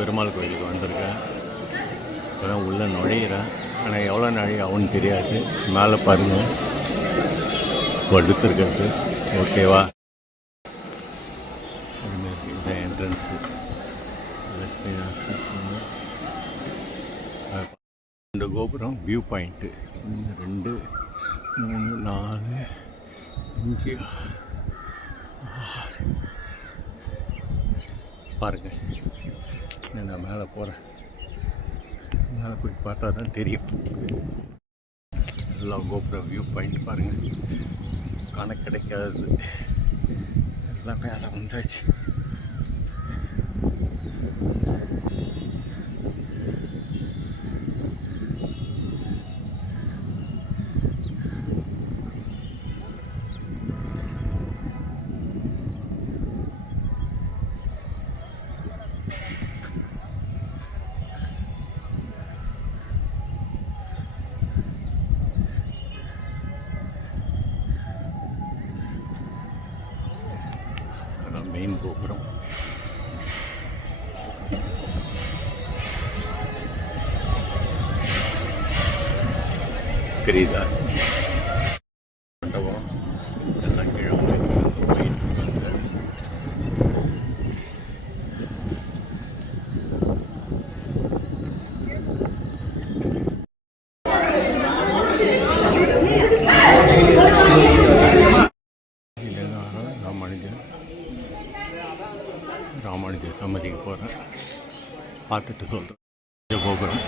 பெருமாள் கோயிலுக்கு வந்திருக்கேன். இப்போதான் உள்ளே நுழையிறேன். ஆனால் எவ்வளோ நுழைய ஆகும்னு தெரியாது. மேலே பாருங்கள் படுத்துருக்கிறது. ஓகேவா? இந்த என்ட்ரன்ஸு ரெண்டு கோபுரம் வியூ பாயிண்ட்டு 2 3 4 5 6 பாருங்கள். நான் மேலே போகிறேன். மேலே போய் பார்த்தா தான் தெரியும். எல்லா கோபுரம் வியூ பாயிண்ட் பாருங்கள். காண கிடைக்காது. எல்லாம் மேலே வந்தாச்சு. மெயின் கோபுரம். தெரியுதா? மண்டபம் எல்லாம் கீழே போயிட்டு இருக்காங்க. ராமானுஜ சம்மதிக்கு போகிறேன். பார்த்துட்டு சொல்கிறேன். கோபுரம்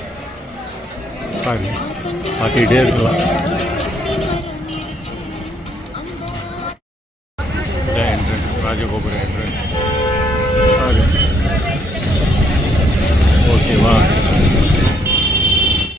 பாருங்க, பார்த்துக்கிட்டே இருக்கலாம். என்ட்ரன்ஸ் ராஜகோபுரம் என்ட்ரன்ஸ்.